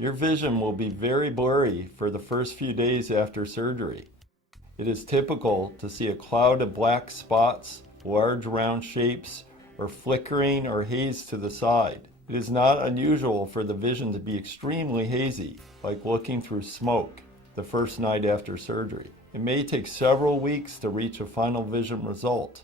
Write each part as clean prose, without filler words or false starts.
Your vision will be very blurry for the first few days after surgery. It is typical to see a cloud of black spots, large round shapes, or flickering or haze to the side. It is not unusual for the vision to be extremely hazy, like looking through smoke, the first night after surgery. It may take several weeks to reach a final vision result,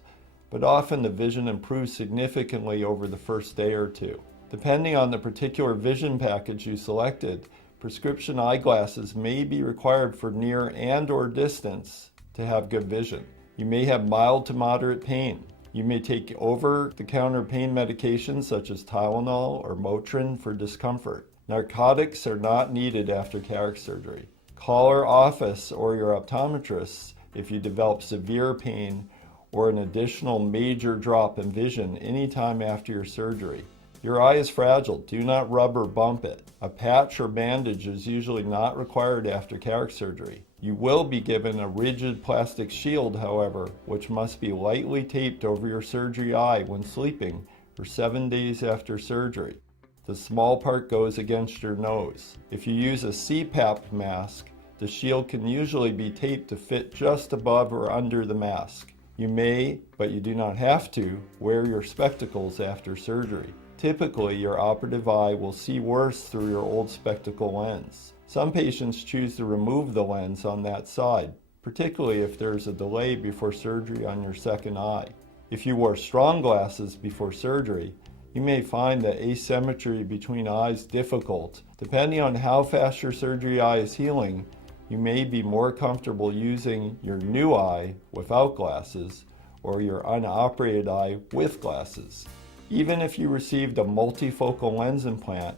but often the vision improves significantly over the first day or two. Depending on the particular vision package you selected, prescription eyeglasses may be required for near and/or distance to have good vision. You may have mild to moderate pain. You may take over-the-counter pain medications such as Tylenol or Motrin for discomfort. Narcotics are not needed after cataract surgery. Call our office or your optometrist if you develop severe pain or an additional major drop in vision anytime after your surgery. Your eye is fragile. Do not rub or bump it. A patch or bandage is usually not required after cataract surgery. You will be given a rigid plastic shield, however, which must be lightly taped over your surgery eye when sleeping for 7 days after surgery. The small part goes against your nose. If you use a CPAP mask, the shield can usually be taped to fit just above or under the mask. You may, but you do not have to, wear your spectacles after surgery. Typically, your operative eye will see worse through your old spectacle lens. Some patients choose to remove the lens on that side, particularly if there is a delay before surgery on your second eye. If you wore strong glasses before surgery, you may find the asymmetry between eyes difficult. Depending on how fast your surgery eye is healing, you may be more comfortable using your new eye without glasses or your unoperated eye with glasses. Even if you received a multifocal lens implant,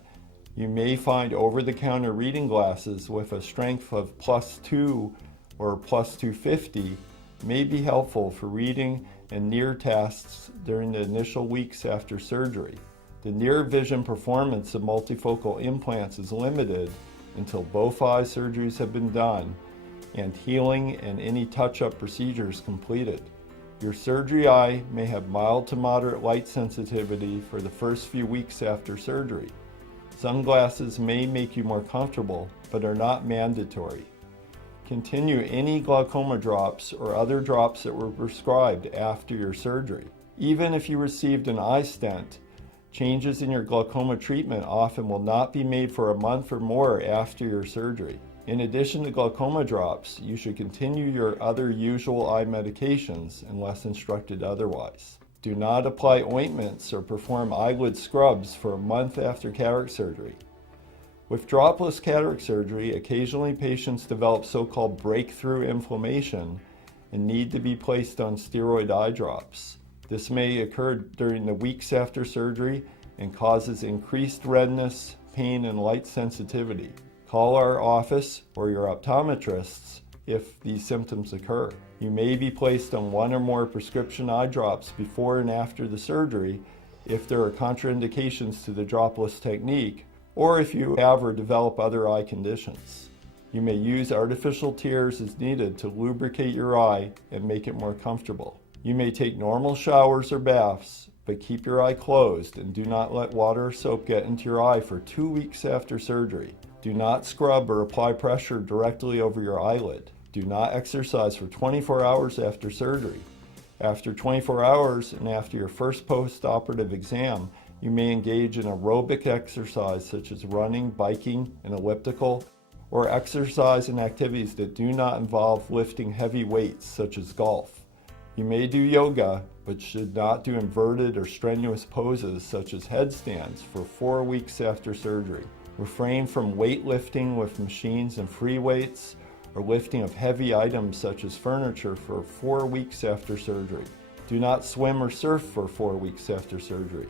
you may find over-the-counter reading glasses with a strength of +2 or +250 may be helpful for reading and near tasks during the initial weeks after surgery. The near vision performance of multifocal implants is limited until both eye surgeries have been done and healing and any touch-up procedures completed. Your surgery eye may have mild to moderate light sensitivity for the first few weeks after surgery. Some glasses may make you more comfortable, but are not mandatory. Continue any glaucoma drops or other drops that were prescribed after your surgery. Even if you received an eye stent, changes in your glaucoma treatment often will not be made for a month or more after your surgery. In addition to glaucoma drops, you should continue your other usual eye medications unless instructed otherwise. Do not apply ointments or perform eyelid scrubs for a month after cataract surgery. With dropless cataract surgery, occasionally patients develop so-called breakthrough inflammation and need to be placed on steroid eye drops. This may occur during the weeks after surgery and causes increased redness, pain, and light sensitivity. Call our office or your optometrists if these symptoms occur. You may be placed on one or more prescription eye drops before and after the surgery if there are contraindications to the dropless technique, or if you have or develop other eye conditions. You may use artificial tears as needed to lubricate your eye and make it more comfortable. You may take normal showers or baths, but keep your eye closed and do not let water or soap get into your eye for 2 weeks after surgery. Do not scrub or apply pressure directly over your eyelid. Do not exercise for 24 hours after surgery. After 24 hours and after your first post-operative exam, you may engage in aerobic exercise such as running, biking, and elliptical, or exercise and activities that do not involve lifting heavy weights such as golf. You may do yoga, but should not do inverted or strenuous poses such as headstands for 4 weeks after surgery. Refrain from weightlifting with machines and free weights, or lifting of heavy items such as furniture for 4 weeks after surgery. Do not swim or surf for 4 weeks after surgery.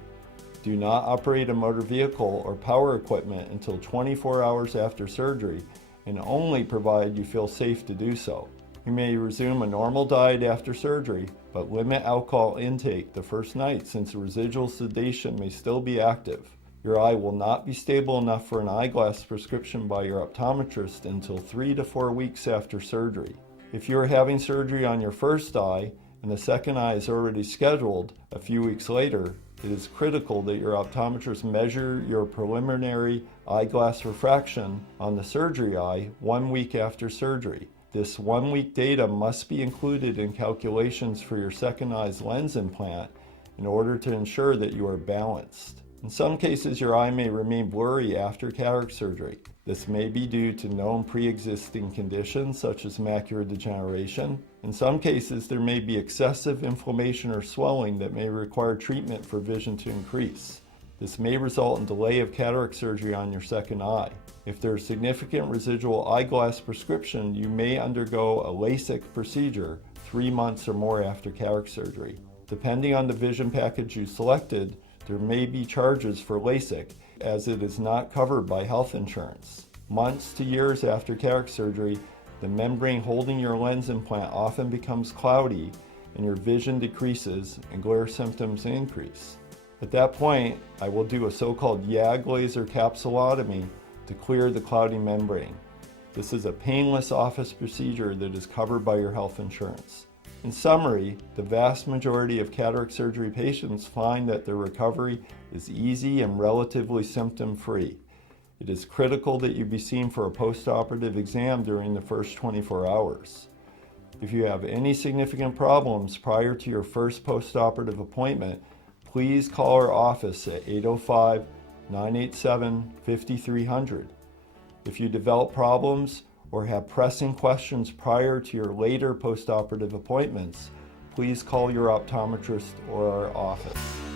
Do not operate a motor vehicle or power equipment until 24 hours after surgery, and only provided you feel safe to do so. You may resume a normal diet after surgery, but limit alcohol intake the first night since residual sedation may still be active. Your eye will not be stable enough for an eyeglass prescription by your optometrist until 3 to 4 weeks after surgery. If you are having surgery on your first eye and the second eye is already scheduled a few weeks later, it is critical that your optometrist measure your preliminary eyeglass refraction on the surgery eye 1 week after surgery. This 1 week data must be included in calculations for your second eye's lens implant in order to ensure that you are balanced. In some cases, your eye may remain blurry after cataract surgery. This may be due to known pre-existing conditions such as macular degeneration. In some cases, there may be excessive inflammation or swelling that may require treatment for vision to increase. This may result in delay of cataract surgery on your second eye. If there is significant residual eyeglass prescription, you may undergo a Lasik procedure 3 months or more after cataract surgery. Depending on the vision package you selected, there may be charges for Lasik, as it is not covered by health insurance. Months to years after cataract surgery, the membrane holding your lens implant often becomes cloudy and your vision decreases and glare symptoms increase. At that point, I will do a so-called YAG laser capsulotomy to clear the cloudy membrane. This is a painless office procedure that is covered by your health insurance. In summary, the vast majority of cataract surgery patients find that their recovery is easy and relatively symptom-free. It is critical that you be seen for a post-operative exam during the first 24 hours. If you have any significant problems prior to your first post-operative appointment, please call our office at 805-987-5300. If you develop problems or have pressing questions prior to your later post-operative appointments, please call your optometrist or our office.